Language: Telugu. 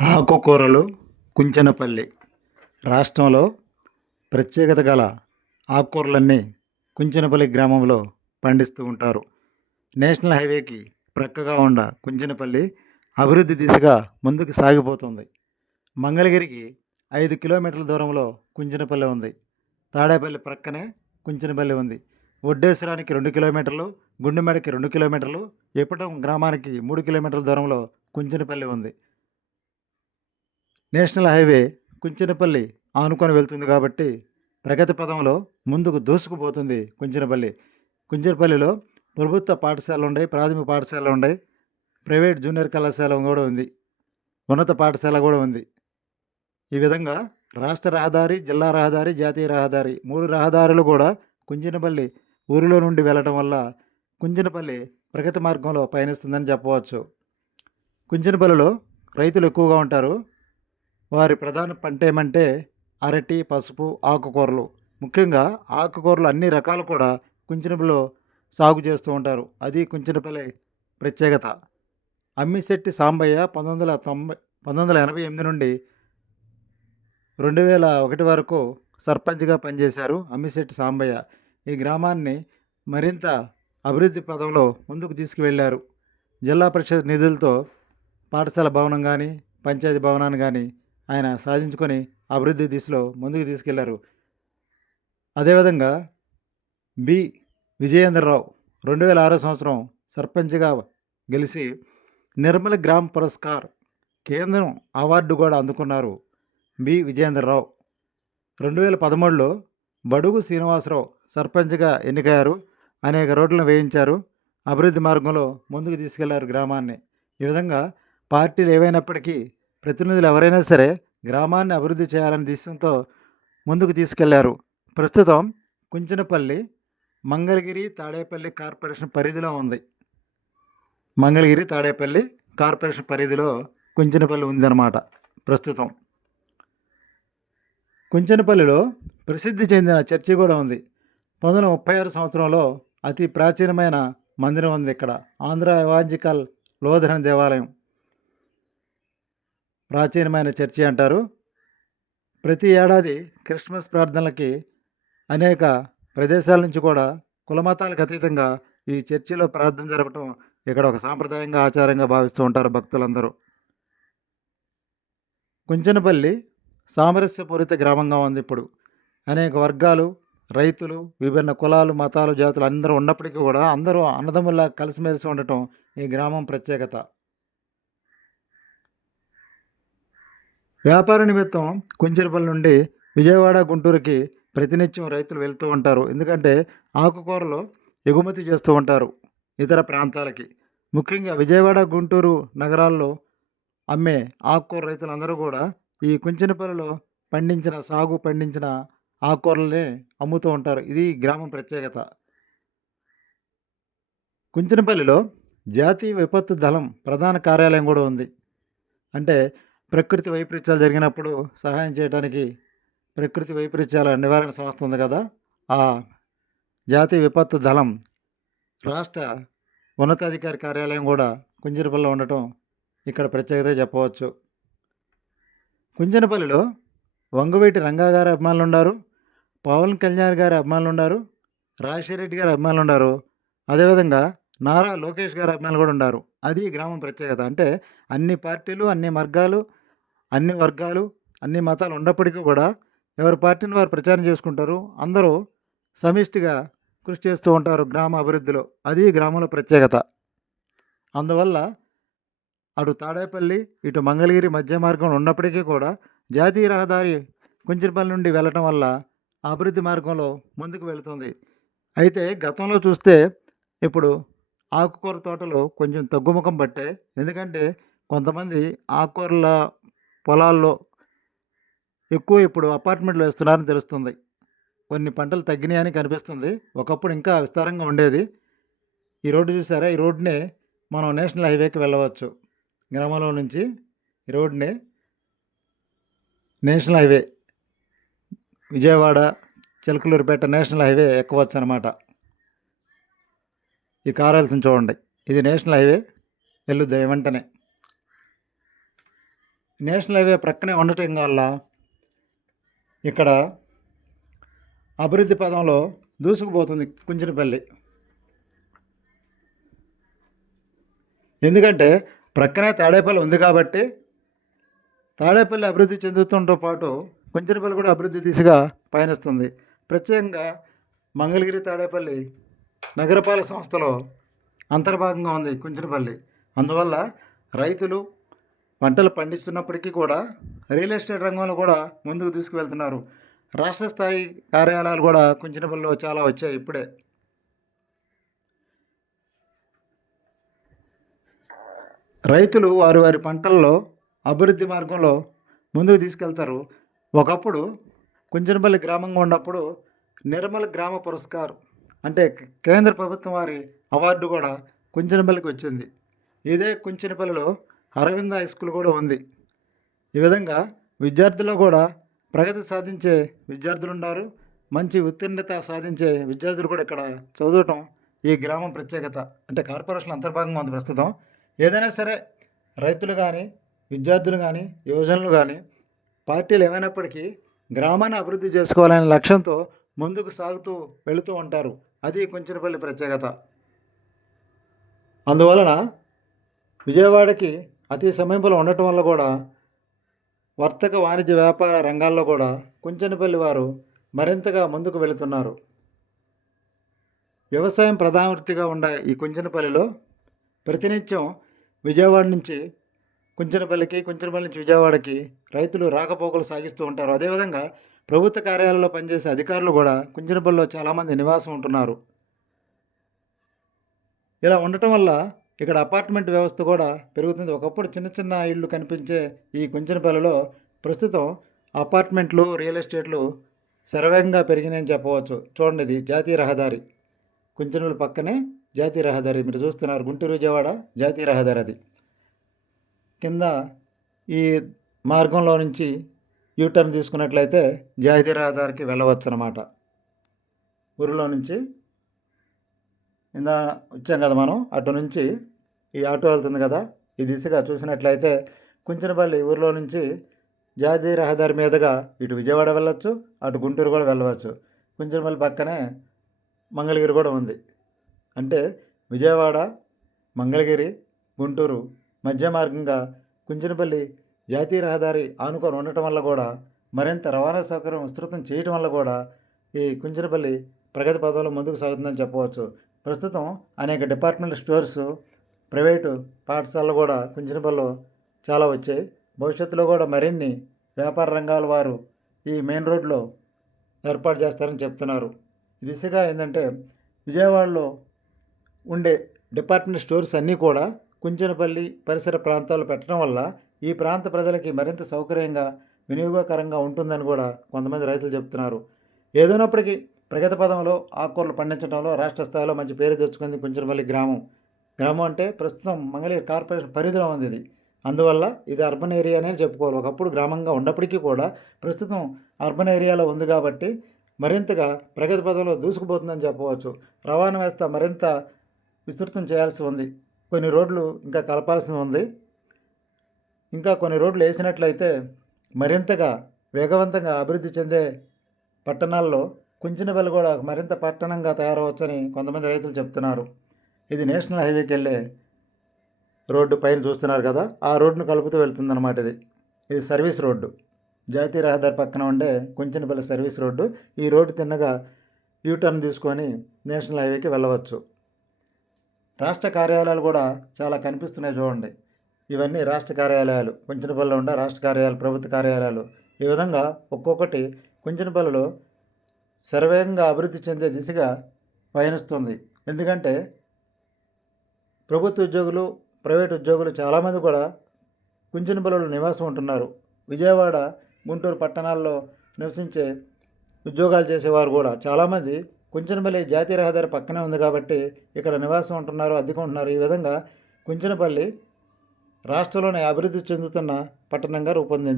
ఆకుకూరలు కుంచనపల్లి రాష్ట్రంలో ప్రత్యేకత గల ఆకుకూరలన్నీ కుంచనపల్లి గ్రామంలో పండిస్తూ ఉంటారు. నేషనల్ హైవేకి ప్రక్కగా ఉన్న కుంచనపల్లి అభివృద్ధి దిశగా ముందుకు సాగిపోతుంది. మంగళగిరికి ఐదు కిలోమీటర్ల దూరంలో కుంచనపల్లి ఉంది. తాడేపల్లి ప్రక్కనే కుంచనపల్లి ఉంది. ఒడ్డేశ్వరానికి రెండు కిలోమీటర్లు గుండెమెడకి రెండు కిలోమీటర్లు ఎప్పటం గ్రామానికి మూడు కిలోమీటర్ల దూరంలో కుంచనపల్లి ఉంది. నేషనల్ హైవే కుంచినపల్లి ఆనుకొని వెళ్తుంది కాబట్టి ప్రగతి పదంలో ముందుకు దూసుకుపోతుంది కుంచినపల్లి. కుంచినపల్లిలో ప్రభుత్వ పాఠశాలలు ఉన్నాయి ప్రాథమిక పాఠశాలలు ఉన్నాయి ప్రైవేట్ జూనియర్ కళాశాల కూడా ఉంది ఉన్నత పాఠశాల కూడా ఉంది. ఈ విధంగా రాష్ట్ర రహదారి జిల్లా రహదారి జాతీయ రహదారి మూడు రహదారులు కూడా కుంజినపల్లి ఊరిలో నుండి వెళ్ళటం వల్ల కుంజినపల్లి ప్రగతి మార్గంలో పయనిస్తుందని చెప్పవచ్చు. కుంజినపల్లిలో రైతులు ఎక్కువగా ఉంటారు వారి ప్రధాన పంట ఏమంటే అరటి పసుపు ఆకుకూరలు. ముఖ్యంగా ఆకుకూరలు అన్ని రకాలు కూడా కుంచినపల్లిలో సాగు చేస్తూ ఉంటారు. అది కుంచినపల్లి ప్రత్యేకత. అమ్మిశెట్టి సాంబయ్య పంతొమ్మిది వందల తొంభై పంతొమ్మిది వందల ఎనభై ఎనిమిది నుండి రెండు వేల ఒకటి వరకు సర్పంచ్గా పనిచేశారు అమ్మిశెట్టి సాంబయ్య. ఈ గ్రామాన్ని మరింత అభివృద్ధి పదంలో ముందుకు తీసుకువెళ్ళారు జిల్లా పరిషత్ నిధులతో పాఠశాల భవనం కానీ పంచాయతీ భవనాన్ని కానీ ఆయన సాధించుకొని అభివృద్ధి దిశలో ముందుకు తీసుకెళ్ళారు. అదేవిధంగా బి. విజయేంద్రరావు రెండు వేల ఆరో సంవత్సరం సర్పంచ్గా గెలిచి నిర్మల గ్రామ్ పురస్కార్ కేంద్రం అవార్డు కూడా అందుకున్నారు బి. విజయేంద్రరావు. రెండు వేల పదమూడులో బడుగు శ్రీనివాసరావు సర్పంచ్గా ఎన్నికయ్యారు. అనేక రోడ్లను వేయించారు. అభివృద్ధి మార్గంలో ముందుకు తీసుకెళ్ళారు గ్రామాన్ని. ఈ విధంగా పార్టీలు ఏవైనప్పటికీ ప్రతినిధులు ఎవరైనా సరే గ్రామాన్ని అభివృద్ధి చేయాలనే దిశతో ముందుకు తీసుకెళ్ళారు. ప్రస్తుతం కుంచనపల్లి మంగళగిరి తాడేపల్లి కార్పొరేషన్ పరిధిలో ఉంది. మంగళగిరి తాడేపల్లి కార్పొరేషన్ పరిధిలో కుంచనపల్లి ఉందన్నమాట ప్రస్తుతం. కుంచనపల్లిలో ప్రసిద్ధి చెందిన చర్చి కూడా ఉంది. పంతొమ్మిది వందల ముప్పై ఆరు సంవత్సరంలో అతి ప్రాచీనమైన మందిరం ఉంది ఇక్కడ. ఆంధ్ర ఎవాంజికల్ లోధన దేవాలయం. ప్రాచీనమైన చర్చి అంటారు. ప్రతి ఏడాది క్రిస్మస్ ప్రార్థనలకి అనేక ప్రదేశాల నుంచి కూడా కులమతాలకు అతీతంగా ఈ చర్చిలో ప్రార్థన జరపడం ఇక్కడ ఒక సాంప్రదాయంగా ఆచారంగా భావిస్తూ ఉంటారు భక్తులందరూ. కుంచనపల్లి సామరస్యపూరిత గ్రామంగా ఉంది ఇప్పుడు. అనేక వర్గాలు రైతులు విభిన్న కులాలు మతాలు జాతులు అందరూ ఉన్నప్పటికీ కూడా అందరూ అన్నదమ్ముల్లా కలిసిమెలిసి ఉండటం ఈ గ్రామం ప్రత్యేకత. వ్యాపార నిమిత్తం కుంచెరపల్లి నుండి విజయవాడ గుంటూరుకి ప్రతినిత్యం రైతులు వెళ్తూ ఉంటారు. ఎందుకంటే ఆకుకూరలు ఎగుమతి చేస్తూ ఉంటారు ఇతర ప్రాంతాలకి. ముఖ్యంగా విజయవాడ గుంటూరు నగరాల్లో అమ్మే ఆకుకూర రైతులందరూ కూడా ఈ కుంచెనపల్లిలో పండించిన సాగు పండించిన ఆకుకూరలనే అమ్ముతూ ఉంటారు. ఇది గ్రామం ప్రత్యేకత. కుంచెనపల్లిలో జాతీయ విపత్తు దళం ప్రధాన కార్యాలయం కూడా ఉంది. అంటే ప్రకృతి వైపరీత్యాలు జరిగినప్పుడు సహాయం చేయడానికి ప్రకృతి వైపరీత్యాల నివారణ సంస్థ ఉంది కదా ఆ జాతీయ విపత్తు దళం రాష్ట్ర ఉన్నతాధికారి కార్యాలయం కూడా కుంజనపల్లిలో ఉండటం ఇక్కడ ప్రత్యేకత చెప్పవచ్చు. కుంజనపల్లిలో వంగవీటి రంగా గారి అభిమానులు ఉన్నారు పవన్ కళ్యాణ్ గారి అభిమానులు ఉన్నారు రాజశేఖరెడ్డి గారి అభిమానులు ఉన్నారు అదేవిధంగా నారా లోకేష్ గారి అభిమానులు కూడా ఉన్నారు. అది గ్రామం ప్రత్యేకత. అంటే అన్ని పార్టీలు అన్ని వర్గాలు అన్ని వర్గాలు అన్ని మతాలు ఉన్నప్పటికీ కూడా ఎవరి పార్టీని వారు ప్రచారం చేసుకుంటారు అందరూ సమిష్టిగా కృషి చేస్తూ ఉంటారు గ్రామ అభివృద్ధిలో. అది గ్రామంలో ప్రత్యేకత. అందువల్ల అటు తాడేపల్లి ఇటు మంగళగిరి మధ్య మార్గం ఉన్నప్పటికీ కూడా జాతీయ రహదారి కుంచినపల్లి నుండి వెళ్ళటం వల్ల అభివృద్ధి మార్గంలో ముందుకు వెళుతుంది. అయితే గతంలో చూస్తే ఇప్పుడు ఆకుకూర తోటలు కొంచెం తగ్గుముఖం పట్టాయి ఎందుకంటే కొంతమంది ఆకుకూరల పొలాల్లో ఎక్కువ ఇప్పుడు అపార్ట్మెంట్లు వేస్తున్నారని తెలుస్తుంది. కొన్ని పంటలు తగ్గినాయని కనిపిస్తుంది. ఒకప్పుడు ఇంకా విస్తారంగా ఉండేది. ఈ రోడ్డు చూసారా? ఈ రోడ్డునే మనం నేషనల్ హైవేకి వెళ్ళవచ్చు. గ్రామంలో నుంచి ఈ రోడ్డుని national highway. Vijayawada Chilakaluripet national highway ఎక్కవచ్చు అనమాట ఈ కారు వెళ్తుంది చూడండి. ఇది నేషనల్ హైవే. వెళ్ళుద్ది వెంటనే. నేషనల్ హైవే ప్రక్కనే ఉండటం వల్ల ఇక్కడ అభివృద్ధి పదంలో దూసుకుపోతుంది కుంచినపల్లి. ఎందుకంటే ప్రక్కనే తాడేపల్లి ఉంది కాబట్టి తాడేపల్లి అభివృద్ధి చెందుతుంతో పాటు కుంచినపల్లి కూడా అభివృద్ధి దిశగా పయనిస్తుంది. ప్రత్యేకంగా మంగళగిరి తాడేపల్లి నగరపాలక సంస్థలో అంతర్భాగంగా ఉంది కుంచినపల్లి. అందువల్ల రైతులు పంటలు పండిస్తున్నప్పటికీ కూడా రియల్ ఎస్టేట్ రంగంలో కూడా ముందుకు తీసుకువెళ్తున్నారు. రాష్ట్ర స్థాయి కార్యాలయాలు కూడా కుంచినపల్లిలో చాలా వచ్చాయి ఇప్పుడే. రైతులు వారి వారి పంటల్లో అభివృద్ధి మార్గంలో ముందుకు తీసుకెళ్తారు. ఒకప్పుడు కుంచనపల్లి గ్రామంగా ఉన్నప్పుడు నిర్మల్ గ్రామ పురస్కార్ అంటే కేంద్ర ప్రభుత్వం వారి అవార్డు కూడా కుంచనపల్లికి వచ్చింది. ఇదే కుంచనపల్లిలో అరవింద హై స్కూల్ కూడా ఉంది. ఈ విధంగా విద్యార్థుల్లో కూడా ప్రగతి సాధించే విద్యార్థులు ఉన్నారు. మంచి ఉత్తీర్ణత సాధించే విద్యార్థులు కూడా ఇక్కడ చదవటం ఈ గ్రామం ప్రత్యేకత. అంటే కార్పొరేషన్ అంతర్భాగంగా ఉంది ప్రస్తుతం. ఏదైనా సరే రైతులు కానీ విద్యార్థులు కానీ యువజనులు కానీ పార్టీలు ఏమైనప్పటికీ గ్రామాన్ని అభివృద్ధి చేసుకోవాలనే లక్ష్యంతో ముందుకు సాగుతూ వెళుతూ ఉంటారు. అది కుంచనపల్లి ప్రత్యేకత. అందువలన విజయవాడకి అతి సమీపంలో ఉండటం వల్ల కూడా వర్తక వాణిజ్య వ్యాపార రంగాల్లో కూడా కుంచనపల్లి వారు మరింతగా ముందుకు వెళుతున్నారు. వ్యవసాయం ప్రధాన వృత్తిగా ఉండే ఈ కుంచనపల్లిలో ప్రతినిత్యం విజయవాడ నుంచి కుంచనపల్లికి కుంచనపల్లి నుంచి విజయవాడకి రైతులు రాకపోకలు సాగిస్తూ ఉంటారు. అదేవిధంగా ప్రభుత్వ కార్యాలయాల్లో పనిచేసే అధికారులు కూడా కుంచనపల్లిలో చాలామంది నివాసం ఉంటున్నారు. ఇలా ఉండటం వల్ల ఇక్కడ అపార్ట్మెంట్ వ్యవస్థ కూడా పెరుగుతుంది. ఒకప్పుడు చిన్న చిన్న ఇళ్ళు కనిపించే ఈ కుంచనపల్లిలో ప్రస్తుతం అపార్ట్మెంట్లు రియల్ ఎస్టేట్లు శరవేగంగా పెరిగినాయని చెప్పవచ్చు. చూడండి ఇది జాతీయ రహదారి. కుంచనపల్లి పక్కనే జాతీయ రహదారి. మీరు చూస్తున్నారు గుంటూరు విజయవాడ జాతీయ రహదారి అది. కింద ఈ మార్గంలో నుంచి యూటర్న్ తీసుకున్నట్లయితే జాతీయ రహదారికి వెళ్ళవచ్చు అనమాట ఊరిలో నుంచి ఇందా వచ్చాం కదా మనం. అటు నుంచి ఈ ఆటో వెళ్తుంది కదా. ఈ దిశగా చూసినట్లయితే కుంచనపల్లి ఊరిలో నుంచి జాతీయ రహదారి మీదుగా ఇటు విజయవాడ వెళ్ళొచ్చు అటు గుంటూరు కూడా వెళ్ళవచ్చు. కుంచనపల్లి పక్కనే మంగళగిరి కూడా ఉంది. అంటే విజయవాడ మంగళగిరి గుంటూరు మధ్య మార్గంగా కుంచనపల్లి జాతీయ రహదారి ఆనుకొని ఉండటం వల్ల కూడా మరింత రవాణా సౌకర్యం విస్తృతం చేయటం వల్ల కూడా ఈ కుంచనపల్లి ప్రగతి పదంలో ముందుకు సాగుతుందని చెప్పవచ్చు. ప్రస్తుతం అనేక డిపార్ట్మెంట్ స్టోర్స్ ప్రైవేటు పాఠశాలలు కూడా కుంచనపల్లిలో చాలా వచ్చాయి. భవిష్యత్తులో కూడా మరిన్ని వ్యాపార రంగాల వారు ఈ మెయిన్ రోడ్లో ఏర్పాటు చేస్తారని చెప్తున్నారు. దిశగా ఏంటంటే విజయవాడలో ఉండే డిపార్ట్మెంట్ స్టోర్స్ అన్నీ కూడా కుంచనపల్లి పరిసర ప్రాంతాలు పెట్టడం వల్ల ఈ ప్రాంత ప్రజలకి మరింత సౌకర్యంగా వినియోగకరంగా ఉంటుందని కూడా కొంతమంది రైతులు చెప్తున్నారు. ఏదైనప్పటికీ ప్రగతి పదంలో ఆకుకూరలు పండించడంలో రాష్ట్ర స్థాయిలో మంచి పేరు తెచ్చుకుంది కుంచరపల్లి గ్రామం. గ్రామం అంటే ప్రస్తుతం మంగళగిరి కార్పొరేషన్ పరిధిలో ఉంది ఇది. అందువల్ల ఇది అర్బన్ ఏరియానే చెప్పుకోవాలి. ఒకప్పుడు గ్రామంగా ఉన్నప్పటికీ కూడా ప్రస్తుతం అర్బన్ ఏరియాలో ఉంది కాబట్టి మరింతగా ప్రగతి పదంలో దూసుకుపోతుందని చెప్పవచ్చు. రవాణా వ్యవస్థ మరింత విస్తృతం చేయాల్సి ఉంది. కొన్ని రోడ్లు ఇంకా కలపాల్సి ఉంది. ఇంకా కొన్ని రోడ్లు వేసినట్లయితే మరింతగా వేగవంతంగా అభివృద్ధి చెందే పట్టణాల్లో కుంచినబెల్ కూడా మరింత పట్టణంగా తయారవచ్చని కొంతమంది రైతులు చెప్తున్నారు. ఇది నేషనల్ హైవేకి వెళ్ళే రోడ్డు పైన చూస్తున్నారు కదా ఆ రోడ్డును కలుపుతూ వెళ్తుందన్నమాట ఇది. ఇది సర్వీస్ రోడ్డు. జాతీయ రహదారి పక్కన ఉండే కుంచనపల్లి సర్వీస్ రోడ్డు ఈ రోడ్డు తిన్నగా యూటర్న్ తీసుకొని నేషనల్ హైవేకి వెళ్ళవచ్చు. రాష్ట్ర కార్యాలయాలు కూడా చాలా కనిపిస్తున్నాయి చూడండి. ఇవన్నీ రాష్ట్ర కార్యాలయాలు. కుంచనపల్లిలో ఉండే రాష్ట్ర కార్యాలయాలు ప్రభుత్వ కార్యాలయాలు. ఈ విధంగా ఒక్కొక్కటి కుంచినపల్లిలో శరవేగంగా అభివృద్ధి చెందే దిశగా పయనిస్తుంది. ఎందుకంటే ప్రభుత్వ ఉద్యోగులు ప్రైవేట్ ఉద్యోగులు చాలామంది కూడా కుంచనపల్లిలో నివాసం ఉంటున్నారు. విజయవాడ గుంటూరు పట్టణాల్లో నివసించే ఉద్యోగాలు చేసేవారు కూడా. చాలామంది కుంచనపల్లి జాతీయ రహదారి పక్కనే ఉంది కాబట్టి ఇక్కడ నివాసం ఉంటున్నారు అద్దెకుంటున్నారు ఈ విధంగా కుంచనపల్లి రాష్ట్రంలోనే అభివృద్ధి చెందుతున్న పట్టణంగా రూపొందింది.